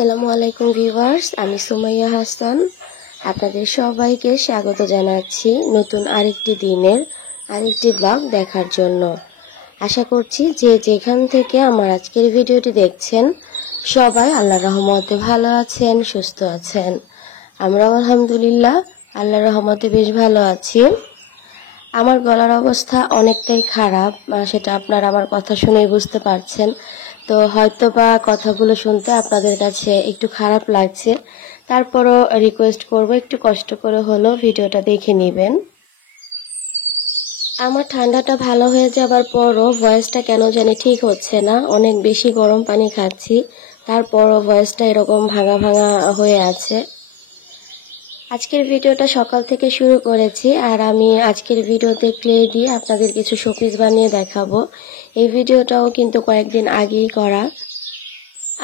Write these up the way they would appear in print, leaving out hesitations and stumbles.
আসসালামু আলাইকুম ভিউয়ার্স, আমি সুমাইয়া হাসান। আপনাদের সবাইকে স্বাগত জানাচ্ছি নতুন আরেকটি দিনের আরেকটি ব্লগ দেখার জন্য। আশা করছি যে যেখান থেকে আমার আজকের ভিডিওটি দেখছেন সবাই আল্লাহর রহমতে ভালো আছেন, সুস্থ আছেন। আমরাও আলহামদুলিল্লাহ আল্লাহর রহমতে বেশ ভালো আছি। আমার গলার অবস্থা অনেকটাই খারাপ, সেটা আপনারা আমার কথা শুনেই বুঝতে পারছেন। তো হয়তোবা কথাগুলো শুনতে আপনাদের কাছে একটু খারাপ লাগছে, তারপরও রিকোয়েস্ট করব একটু কষ্ট করে হলেও ভিডিওটা দেখে নেবেন। আমার ঠান্ডাটা ভালো হয়ে যাবার পরও ভয়েসটা কেন জানি ঠিক হচ্ছে না, অনেক বেশি গরম পানি খাচ্ছি, তারপরও ভয়েসটা এরকম ভাঙা ভাঙা হয়ে আছে। আজকের ভিডিওটা সকাল থেকে শুরু করেছি, আর আমি আজকের ভিডিওতে ক্লে দিয়ে আপনাদের কিছু শোপিস বানিয়ে দেখাবো। এই ভিডিওটাও কিন্তু কয়েকদিন আগেই করা।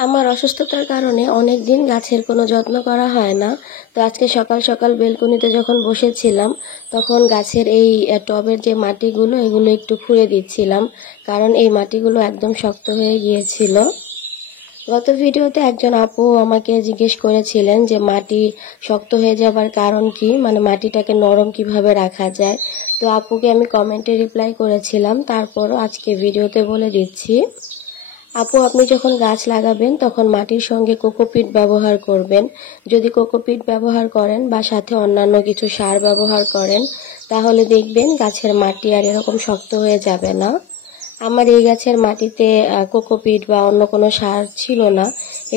আমার অসুস্থতার কারণে অনেক দিন গাছের কোনো যত্ন করা হয় না। তো আজকে সকাল সকাল বেলকনিতে যখন বসেছিলাম তখন গাছের এই টবের যে মাটিগুলো এগুলো একটু খুঁড়ে দিচ্ছিলাম, কারণ এই মাটিগুলো একদম শক্ত হয়ে গিয়েছিল। গত ভিডিওতে একজন আপু আমাকে জিজ্ঞেস করেছিলেন যে মাটি শক্ত হয়ে যাবার কারণ কি, মানে মাটিটাকে নরম কিভাবে রাখা যায়। তো আপুকে আমি কমেন্টে রিপ্লাই করেছিলাম, তারপরও আজকে ভিডিওতে বলে দিচ্ছি। আপু, আপনি যখন গাছ লাগাবেন তখন মাটির সঙ্গে কোকোপিট ব্যবহার করবেন। যদি কোকোপিট ব্যবহার করেন বা সাথে অন্যান্য কিছু সার ব্যবহার করেন তাহলে দেখবেন গাছের মাটি আর এরকম শক্ত হয়ে যাবে না। আমার এই গাছের মাটিতে কোকোপিট বা অন্য কোনো সার ছিল না,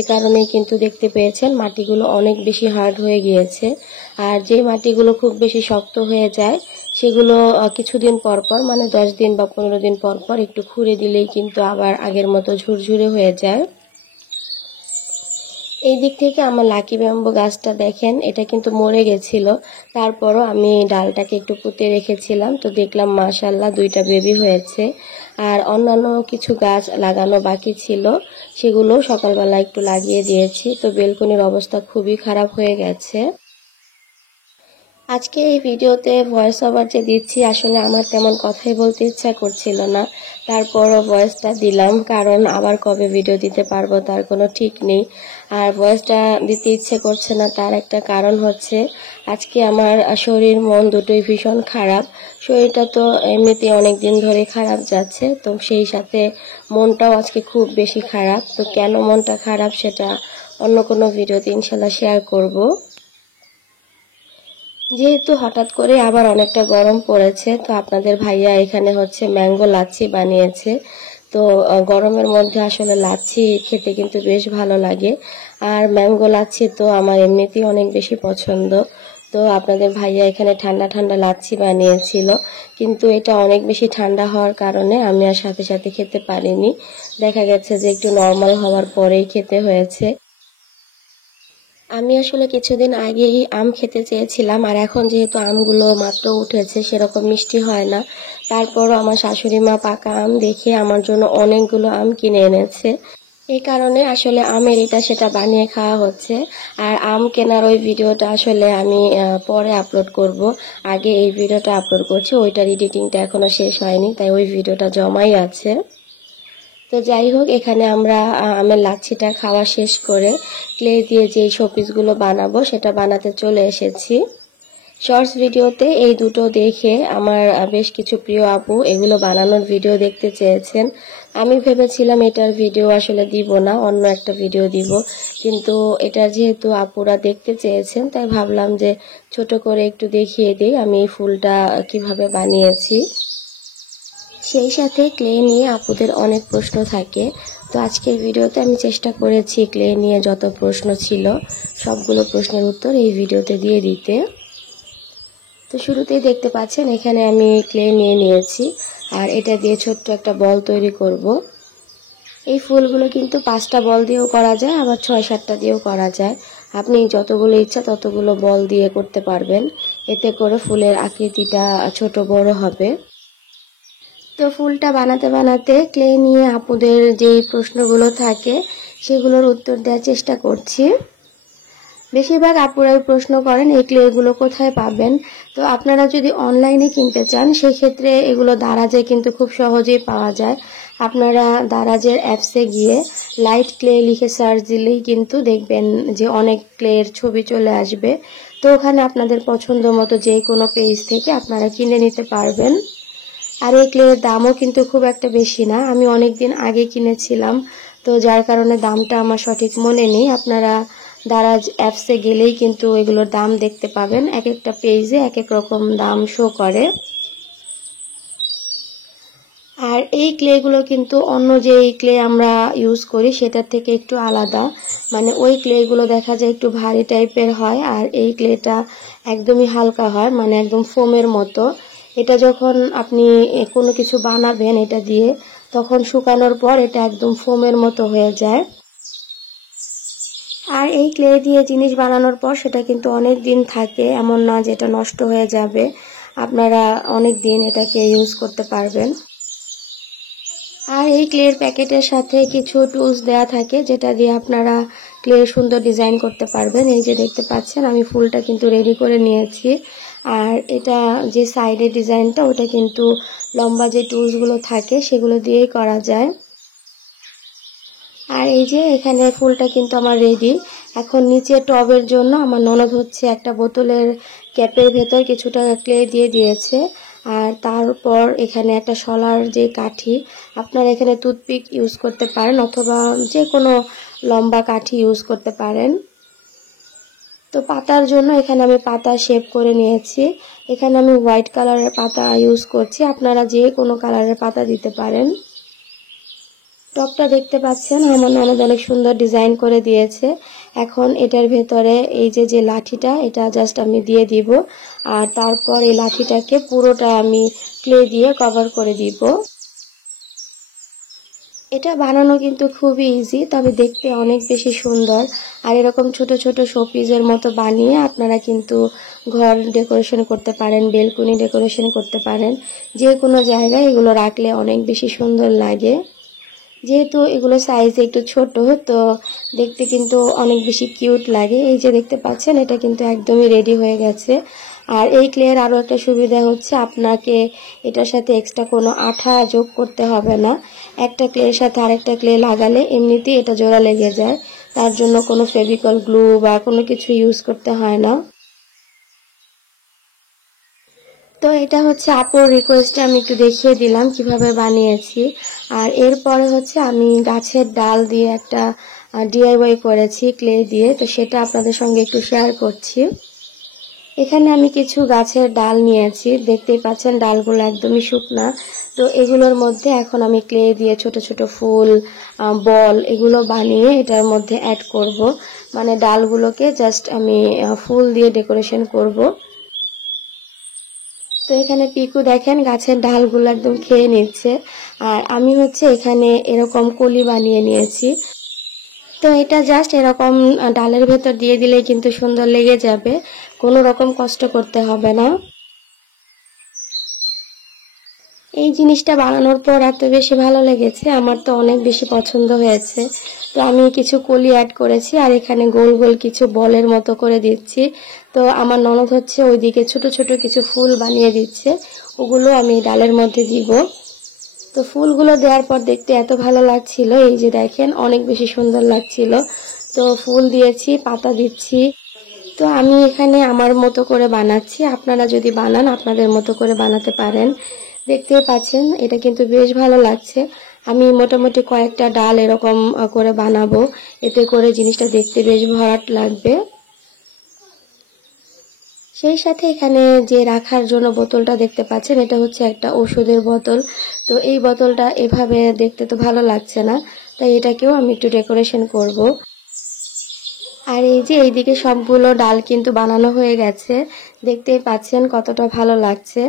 এ কারণেই কিন্তু দেখতে পেয়েছেন মাটিগুলো অনেক বেশি হার্ড হয়ে গিয়েছে। আর যে মাটিগুলো খুব বেশি শক্ত হয়ে যায় সেগুলো কিছুদিন পর পর, মানে 10 দিন বা 15 দিন পর পর একটু খুঁড়ে দিলেই কিন্তু আবার আগের মতো ঝুরঝুরে হয়ে যায়। এই দিক থেকে আমার লাকি ব্যাম্বু গাছটা দেখেন, এটা কিন্তু মরে গেছিল, তারপরও আমি ডালটাকে একটু পুঁতে রেখেছিলাম। তো দেখলাম মাশাআল্লাহ 2টা বেবি হয়েছে। আর অন্যান্য কিছু গাছ লাগানো বাকি ছিল, সেগুলো সকালবেলা একটু লাগিয়ে দিয়েছি। তো বেলকনির অবস্থা খুবই খারাপ হয়ে গেছে। আজকে এই ভিডিওতে ভয়েস ওভার যে দিচ্ছি, আসলে আমার তেমন কথাই বলতে ইচ্ছা করছিল না, তারপরও ভয়েসটা দিলাম, কারণ আবার কবে ভিডিও দিতে পারবো তার কোনো ঠিক নেই। আর ভয়েসটা দিতে ইচ্ছে করছে না তার একটা কারণ হচ্ছে আজকে আমার শরীর মন দুটোই ভীষণ খারাপ। শরীরটা তো এমনিতে অনেক দিন ধরে খারাপ যাচ্ছে, তো সেই সাথে মনটাও আজকে খুব বেশি খারাপ। তো কেন মনটা খারাপ সেটা অন্য কোনো ভিডিওতে ইনশাল্লাহ শেয়ার করব। যেহেতু হঠাৎ করে আবার অনেকটা গরম পড়েছে, তো আপনাদের ভাইয়া এখানে হচ্ছে ম্যাঙ্গো লাচ্ছি বানিয়েছে। তো গরমের মধ্যে আসলে লাচ্ছি খেতে কিন্তু বেশ ভালো লাগে, আর ম্যাঙ্গো লাচ্ছি তো আমার এমনিতেই অনেক বেশি পছন্দ। তো আপনাদের ভাইয়া এখানে ঠান্ডা ঠান্ডা লাচ্ছি বানিয়েছিল, কিন্তু এটা অনেক বেশি ঠান্ডা হওয়ার কারণে আমি আর সাথে সাথে খেতে পারিনি। দেখা গেছে যে একটু নর্মাল হওয়ার পরেই খেতে হয়েছে। আমি আসলে কিছুদিন আগেই আম খেতে চেয়েছিলাম, আর এখন যেহেতু আমগুলো মাত্র উঠেছে সেরকম মিষ্টি হয় না, তারপরও আমার শাশুড়ি মা পাকা আম দেখে আমার জন্য অনেকগুলো আম কিনে এনেছে। এই কারণে আসলে আমের এটা সেটা বানিয়ে খাওয়া হচ্ছে। আর আম কেনার ওই ভিডিওটা আসলে আমি পরে আপলোড করব, আগে এই ভিডিওটা আপলোড করছি, ওইটার এডিটিংটা এখনো শেষ হয়নি, তাই ওই ভিডিওটা জমাই আছে। তো যাই হোক, এখানে আমরা আমের লাচ্ছিটা খাওয়া শেষ করে ক্লে দিয়ে যে শোপিসগুলো বানাবো সেটা বানাতে চলে এসেছি। শর্টস ভিডিওতে এই দুটো দেখে আমার বেশ কিছু প্রিয় আপু এগুলো বানানোর ভিডিও দেখতে চেয়েছেন। আমি ভেবেছিলাম এটার ভিডিও আসলে দিব না, অন্য একটা ভিডিও দিব, কিন্তু এটা যেহেতু আপুরা দেখতে চেয়েছেন তাই ভাবলাম যে ছোট করে একটু দেখিয়ে দিই আমি এই ফুলটা কিভাবে বানিয়েছি। সেই সাথে ক্লে নিয়ে আপুদের অনেক প্রশ্ন থাকে, তো আজকের ভিডিওতে আমি চেষ্টা করেছি ক্লে নিয়ে যত প্রশ্ন ছিল সবগুলো প্রশ্নের উত্তর এই ভিডিওতে দিয়ে দিতে। তো শুরুতেই দেখতে পাচ্ছেন এখানে আমি ক্লে নিয়ে নিয়েছি, আর এটা দিয়ে ছোট্ট একটা বল তৈরি করব। এই ফুলগুলো কিন্তু 5টা বল দিয়েও করা যায়, আবার 6-7টা দিয়েও করা যায়। আপনি যতগুলো ইচ্ছা ততগুলো বল দিয়ে করতে পারবেন, এতে করে ফুলের আকৃতিটা ছোট বড় হবে। তো ফুলটা বানাতে বানাতে ক্লে নিয়ে আপুদের যে প্রশ্নগুলো থাকে সেগুলোর উত্তর দেওয়ার চেষ্টা করছি। বেশিরভাগ আপুরাই প্রশ্ন করেন এই ক্লেগুলো কোথায় পাবেন। তো আপনারা যদি অনলাইনে কিনতে চান সেক্ষেত্রে এগুলো দারাজে কিন্তু খুব সহজেই পাওয়া যায়। আপনারা দারাজের অ্যাপসে গিয়ে লাইট ক্লে লিখে সার্চ দিলেই কিন্তু দেখবেন যে অনেক ক্লের ছবি চলে আসবে। তো ওখানে আপনাদের পছন্দ মতো যে কোনো পেজ থেকে আপনারা কিনে নিতে পারবেন। আর এই ক্লের দামও কিন্তু খুব একটা বেশি না, আমি অনেক দিন আগে কিনেছিলাম, তো যার কারণে দামটা আমার সঠিক মনে নেই। আপনারা দারাজ অ্যাপসে গেলেই কিন্তু এগুলোর দাম দেখতে পাবেন, এক একটা পেজে এক এক রকম দাম শো করে। আর এই ক্লেগুলো কিন্তু অন্য যে ক্লে আমরা ইউজ করি সেটার থেকে একটু আলাদা, মানে ওই ক্লেগুলো দেখা যায় একটু ভারী টাইপের হয়, আর এই ক্লেটা একদমই হালকা হয়, মানে একদম ফোমের মতো। এটা যখন আপনি কোনো কিছু বানাবেন এটা দিয়ে, তখন শুকানোর পর এটা একদম ফোমের মতো হয়ে যায়। আর এই ক্লে দিয়ে জিনিস বানানোর পর সেটা কিন্তু অনেক দিন থাকে, এমন না যে এটা নষ্ট হয়ে যাবে, আপনারা অনেক দিন এটাকে ইউজ করতে পারবেন। আর এই ক্লের প্যাকেটের সাথে কিছু টুলস দেয়া থাকে যেটা দিয়ে আপনারা ক্লে সুন্দর ডিজাইন করতে পারবেন। এই যে দেখতে পাচ্ছেন আমি ফুলটা কিন্তু রেডি করে নিয়েছি, আর এটা যে সাইডের ডিজাইনটা ওটা কিন্তু লম্বা যে টুলসগুলো থাকে সেগুলো দিয়েই করা যায়। আর এই যে এখানে ফুলটা কিন্তু আমার রেডি। এখন নিচে টবের জন্য আমার ননদ হচ্ছে একটা বোতলের ক্যাপের ভেতর কিছুটা ক্লে দিয়ে দিয়েছে, আর তারপর এখানে একটা শলার যে কাঠি, আপনারা এখানে টুথপিক ইউজ করতে পারেন অথবা যে কোনো লম্বা কাঠি ইউজ করতে পারেন। তো পাতার জন্য এখানে আমি পাতা শেপ করে নিয়েছি, এখানে আমি হোয়াইট কালারের পাতা ইউজ করছি, আপনারা যে কোনো কালারের পাতা দিতে পারেন। টপটা দেখতে পাচ্ছেন আমার ননদ অনেক সুন্দর ডিজাইন করে দিয়েছে। এখন এটার ভেতরে এই যে লাঠিটা এটা জাস্ট আমি দিয়ে দিব, আর তারপর এই লাঠিটাকে পুরোটা আমি ক্লে দিয়ে কভার করে দিব। এটা বানানো কিন্তু খুবই ইজি, তবে দেখতে অনেক বেশি সুন্দর। আর এরকম ছোট ছোট শোপিসের মতো বানিয়ে আপনারা কিন্তু ঘর ডেকোরেশন করতে পারেন, বেলকনি ডেকোরেশন করতে পারেন, যে কোনো জায়গায় এগুলো রাখলে অনেক বেশি সুন্দর লাগে। যেহেতু এগুলো সাইজে একটু ছোট, তো দেখতে কিন্তু অনেক বেশি কিউট লাগে। এই যে দেখতে পাচ্ছেন এটা কিন্তু একদমই রেডি হয়ে গেছে। আর এই ক্লের আরও একটা সুবিধা হচ্ছে আপনাকে এটার সাথে এক্সট্রা কোনো আঠা যোগ করতে হবে না, একটা ক্লের সাথে আরেকটা ক্লে লাগালে এমনিতেই এটা জোড়া লেগে যায়, তার জন্য কোনো ফেভিকল গ্লু বা কোনো কিছু ইউজ করতে হয় না। তো এটা হচ্ছে আপুর রিকোয়েস্টে আমি একটু দেখিয়ে দিলাম কিভাবে বানিয়েছি। আর এরপরে হচ্ছে আমি গাছের ডাল দিয়ে একটা ডিআইওয়াই করেছি ক্লে দিয়ে, তো সেটা আপনাদের সঙ্গে একটু শেয়ার করছি। এখানে আমি কিছু গাছের ডাল নিয়েছি, দেখতেই পাচ্ছেন ডালগুলো একদমই শুকনা। তো এগুলোর মধ্যে এখন আমি ক্লে দিয়ে ছোট ছোট ফুল, বল এগুলো বানিয়ে এটার মধ্যে অ্যাড করব, মানে ডালগুলোকে জাস্ট আমি ফুল দিয়ে ডেকোরেশন করব। তো এখানে পিকু দেখেন গাছের ডালগুলো একদম খেয়ে নিচ্ছে, আর আমি হচ্ছে এখানে এরকম কলি বানিয়ে নিয়েছি। তো এটা জাস্ট এরকম ডালের ভেতর দিয়ে দিলে কিন্তু সুন্দর লেগে যাবে, কোনো রকম কষ্ট করতে হবে না। এই জিনিসটা বানানোর পর এত বেশি ভালো লেগেছে, আমার তো অনেক বেশি পছন্দ হয়েছে। তো আমি কিছু কলি অ্যাড করেছি, আর এখানে গোল গোল কিছু বলের মতো করে দিচ্ছি। তো আমার ননদ হচ্ছে ওইদিকে ছোট ছোট কিছু ফুল বানিয়ে দিচ্ছে, ওগুলো আমি ডালের মধ্যে দিব। তো ফুলগুলো দেওয়ার পর দেখতে এত ভালো লাগছিল, এই যে দেখেন অনেক বেশি সুন্দর লাগছিল। তো ফুল দিয়েছি, পাতা দিচ্ছি। তো আমি এখানে আমার মতো করে বানাচ্ছি, আপনারা যদি বানান আপনাদের মতো করে বানাতে পারেন। দেখতেই পাচ্ছেন এটা কিন্তু বেশ ভালো লাগছে। আমি মোটামুটি কয়েকটা ডাল এরকম করে বানাবো, এতে করে জিনিসটা দেখতে বেশ ভরাট লাগবে। সেই সাথে এখানে যে রাখার জন্য বোতলটা দেখতে পাচ্ছেন এটা হচ্ছে একটা ওষুধের বোতল। তো এই বোতলটা এভাবে দেখতে তো ভালো লাগছে না, তাই এটাকেও আমি একটু ডেকোরেশন করব। আর এই যে এইদিকে সবগুলো ডাল কিন্তু বানানো হয়ে গেছে, দেখতেই পাচ্ছেন কতটা ভালো লাগছে।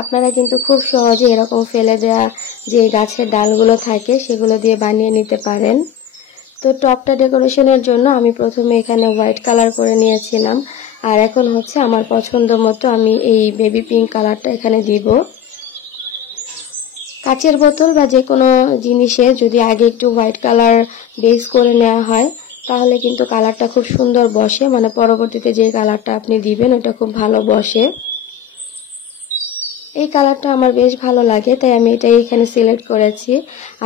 আপনারা কিন্তু খুব সহজে এরকম ফেলে দেওয়া যে গাছের ডালগুলো থাকে সেগুলো দিয়ে বানিয়ে নিতে পারেন। তো টপটা ডেকোরেশনের জন্য আমি প্রথমে এখানে হোয়াইট কালার করে নিয়েছিলাম, আর এখন হচ্ছে আমার পছন্দ মতো আমি এই বেবি পিঙ্ক কালারটা এখানে দিব। কাচের বোতল বা যে কোনো জিনিসে যদি আগে একটু হোয়াইট কালার বেস করে নেওয়া হয় তাহলে কিন্তু কালারটা খুব সুন্দর বসে, মানে পরবর্তীতে যে কালারটা আপনি দিবেন ওটা খুব ভালো বসে। এই কালারটা আমার বেশ ভালো লাগে, তাই আমি এটাই এখানে সিলেক্ট করেছি।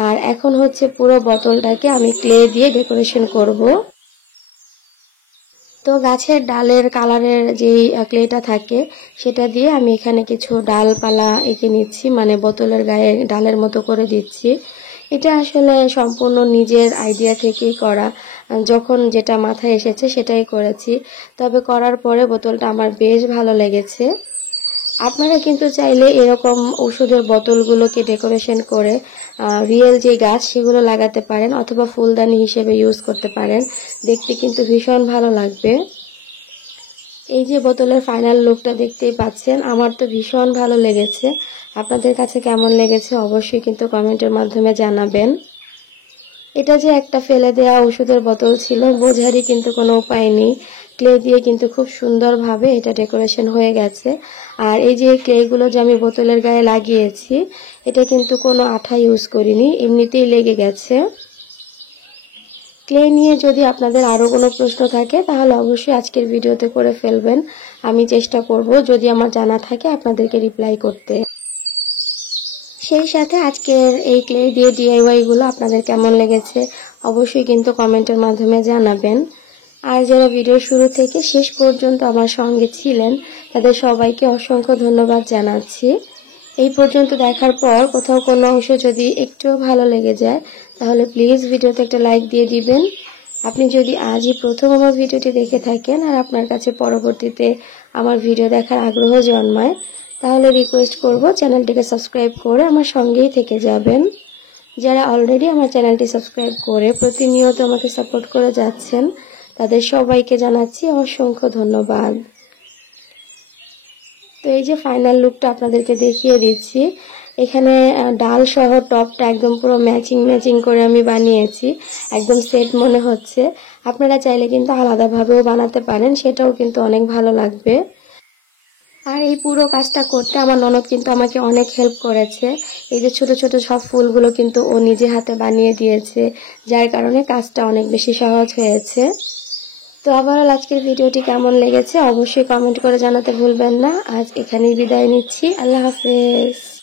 আর এখন হচ্ছে পুরো বোতলটাকে আমি ক্লে দিয়ে ডেকোরেশন করব। তো গাছের ডালের কালারের যেই ক্লেটা থাকে সেটা দিয়ে আমি এখানে কিছু ডালপালা এঁকে নিচ্ছি, মানে বোতলের গায়ে ডালের মতো করে দিচ্ছি। এটা আসলে সম্পূর্ণ নিজের আইডিয়া থেকেই করা, যখন যেটা মাথায় এসেছে সেটাই করেছি। তবে করার পরে বোতলটা আমার বেশ ভালো লেগেছে। আপনারা কিন্তু চাইলে এরকম ওষুধের বোতলগুলোকে ডেকোরেশন করে রিয়েল যে গাছ সেগুলো লাগাতে পারেন, অথবা ফুলদানি হিসেবে ইউজ করতে পারেন। দেখতে কিন্তু ভীষণ ভালো লাগবে। এই যে বোতলের ফাইনাল লুকটা দেখতেই পাচ্ছেন, আমার তো ভীষণ ভালো লেগেছে। আপনাদের কাছে কেমন লেগেছে অবশ্যই কিন্তু কমেন্টের মাধ্যমে জানাবেন। এটা যে একটা ফেলে দেওয়া ওষুধের বোতল ছিল বোঝারই কিন্তু কোনো উপায় নেই। ক্লে দিয়ে কিন্তু খুব সুন্দরভাবে এটা ডেকোরেশন হয়ে গেছে। আর এই যে ক্লেগুলো যে আমি বোতলের গায়ে লাগিয়েছি, এটা কিন্তু কোনো আঠা ইউজ করিনি, এমনিতেই লেগে গেছে। ক্লে নিয়ে যদি আপনাদের আরও কোনো প্রশ্ন থাকে তাহলে অবশ্যই আজকের ভিডিওতে করে ফেলবেন। আমি চেষ্টা করব যদি আমার জানা থাকে আপনাদেরকে রিপ্লাই করতে। সেই সাথে আজকের এই ক্লে দিয়ে ডিআইওয়াইগুলো আপনাদের কেমন লেগেছে অবশ্যই কিন্তু কমেন্টের মাধ্যমে জানাবেন। আর যারা ভিডিও শুরু থেকে শেষ পর্যন্ত আমার সঙ্গে ছিলেন তাদের সবাইকে অসংখ্য ধন্যবাদ জানাচ্ছি। এই পর্যন্ত দেখার পর কোথাও কোনো অংশ যদি একটু ভালো লেগে যায় তাহলে প্লিজ ভিডিওতে একটা লাইক দিয়ে দিবেন। আপনি যদি আজই প্রথম আমার ভিডিওটি দেখে থাকেন আর আপনার কাছে পরবর্তীতে আমার ভিডিও দেখার আগ্রহ জন্মায় তাহলে রিকোয়েস্ট করব চ্যানেলটিকে সাবস্ক্রাইব করে আমার সঙ্গেই থেকে যাবেন। যারা অলরেডি আমার চ্যানেলটি সাবস্ক্রাইব করে প্রতিনিয়ত আমাকে সাপোর্ট করে যাচ্ছেন তাদের সবাইকে জানাচ্ছি অসংখ্য ধন্যবাদ। তো এই যে ফাইনাল লুকটা আপনাদেরকে দেখিয়ে দিচ্ছি। এখানে ডাল সহ টপটা একদম পুরো ম্যাচিং করে আমি বানিয়েছি, একদম সেট মনে হচ্ছে। আপনারা চাইলে কিন্তু আলাদাভাবেও বানাতে পারেন, সেটাও কিন্তু অনেক ভালো লাগবে। আর এই পুরো কাজটা করতে আমার ননদ কিন্তু আমাকে অনেক হেল্প করেছে। এই যে ছোট ছোট সব ফুলগুলো কিন্তু ও নিজে হাতে বানিয়ে দিয়েছে, যার কারণে কাজটা অনেক বেশি সহজ হয়েছে। তো ওভারঅল আজকের ভিডিওটি কেমন লেগেছে অবশ্যই কমেন্ট করে জানাতে ভুলবেন না। আজ এখানেই বিদায় নিচ্ছি। আল্লাহ হাফেজ।